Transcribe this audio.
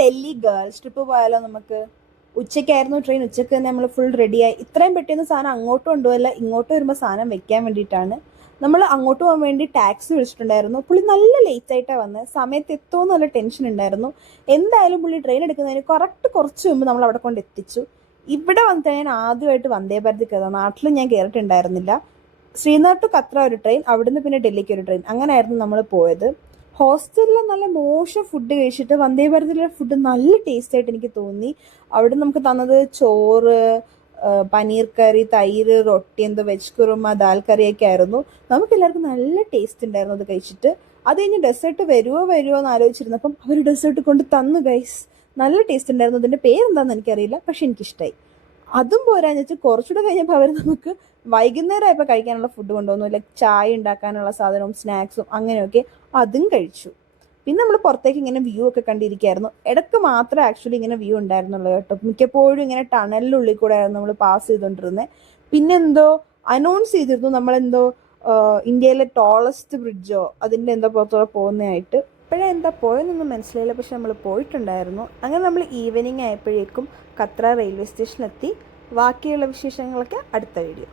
Delhi girls trip പോയാലോ നമുക്ക്? ഉച്ചയ്ക്കായിരുന്നു train. ഉച്ചയ്ക്ക് തന്നെ നമ്മൾ ഫുൾ റെഡിയായി. ഇത്രയും പെട്ടെന്ന് സാധനം അങ്ങോട്ട് കൊണ്ടുപോകല്ല, ഇങ്ങോട്ട് വരുമ്പോൾ സാധനം വെക്കാൻ വേണ്ടിയിട്ടാണ്. നമ്മൾ അങ്ങോട്ട് പോകാൻ വേണ്ടി ടാക്സി വിളിച്ചിട്ടുണ്ടായിരുന്നു. പുള്ളി നല്ല ലേറ്റ് ആയിട്ടാണ് വന്നത്. സമയത്ത് എത്തുമോ നല്ല ടെൻഷൻ ഉണ്ടായിരുന്നു. എന്തായാലും പുള്ളി ട്രെയിൻ എടുക്കുന്നതിന് കുറച്ച് മുമ്പ് നമ്മൾ അവിടെ കൊണ്ട് എത്തിച്ചു. ഇവിടെ വന്നിട്ട് ഞാൻ ആദ്യമായിട്ട് വന്ദേ ഭാരതിൽ കയറുന്നത്. നാട്ടിൽ ഞാൻ കയറിയിട്ടുണ്ടായിരുന്നില്ല. ശ്രീനഗർ ടു കത്ര ഒരു ട്രെയിൻ, അവിടുന്ന് പിന്നെ ഡൽഹിക്ക് ഒരു ട്രെയിൻ, അങ്ങനെയായിരുന്നു നമ്മൾ പോയത്. ഹോസ്റ്റലിൽ നല്ല മോശം ഫുഡ് കഴിച്ചിട്ട് വന്ദേ ഭാരതിലെ ഫുഡ് നല്ല ടേസ്റ്റ് ആയിട്ട് എനിക്ക് തോന്നി. അവിടെ നമുക്ക് തന്നത് ചോറ്, പനീർ കറി, തൈര്, റൊട്ടി, എന്തോ വെജ് കുറുമ, ദാൽ കറിയൊക്കെ ആയിരുന്നു. നമുക്ക് എല്ലാവർക്കും നല്ല ടേസ്റ്റ് ഉണ്ടായിരുന്നു അത് കഴിച്ചിട്ട്. അത് കഴിഞ്ഞ് ഡെസേർട്ട് വരുമോ എന്ന് ആലോചിച്ചിരുന്നപ്പം അവർ ഡെസേർട്ട് കൊണ്ട് തന്നു ഗൈസ്. നല്ല ടേസ്റ്റ് ഉണ്ടായിരുന്നു. അതിൻ്റെ പേരെന്താണെന്ന് എനിക്കറിയില്ല, പക്ഷെ എനിക്കിഷ്ടമായി. അതും പോരാഞ്ഞിട്ട് കുറച്ചുകൂടെ കഴിഞ്ഞപ്പോൾ അവർ നമുക്ക് വൈകുന്നേരം ആയപ്പോൾ കഴിക്കാനുള്ള ഫുഡ് കൊണ്ടുവന്നു. ലൈക്ക് ചായ ഉണ്ടാക്കാനുള്ള സാധനവും സ്നാക്സും അങ്ങനെയൊക്കെ, അതും കഴിച്ചു. പിന്നെ നമ്മൾ പുറത്തേക്ക് ഇങ്ങനെ വ്യൂ ഒക്കെ കണ്ടിരിക്കുകയായിരുന്നു. ഇടയ്ക്ക് മാത്രമേ ആക്ച്വലി ഇങ്ങനെ വ്യൂ ഉണ്ടായിരുന്നുള്ളൂ കേട്ടോ. മിക്കപ്പോഴും ഇങ്ങനെ ടണലിനുള്ളിൽ കൂടെ ആയിരുന്നു നമ്മൾ പാസ് ചെയ്തുകൊണ്ടിരുന്നത്. പിന്നെന്തോ അനൗൺസ് ചെയ്തിരുന്നു നമ്മളെന്തോ ഇന്ത്യയിലെ ടോളസ്റ്റ് ബ്രിഡ്ജോ അതിൻ്റെ എന്തോ പുറത്തോടെ പോകുന്നതായിട്ട്. ഇപ്പോഴേ എന്താ പോയെന്നൊന്നും മനസ്സിലായില്ല, പക്ഷെ നമ്മൾ പോയിട്ടുണ്ടായിരുന്നു. അങ്ങനെ നമ്മൾ ഈവനിങ് ആയപ്പോഴേക്കും കത്ര റെയിൽവേ സ്റ്റേഷനിലെത്തി. ബാക്കിയുള്ള വിശേഷങ്ങളൊക്കെ അടുത്ത വീഡിയോ.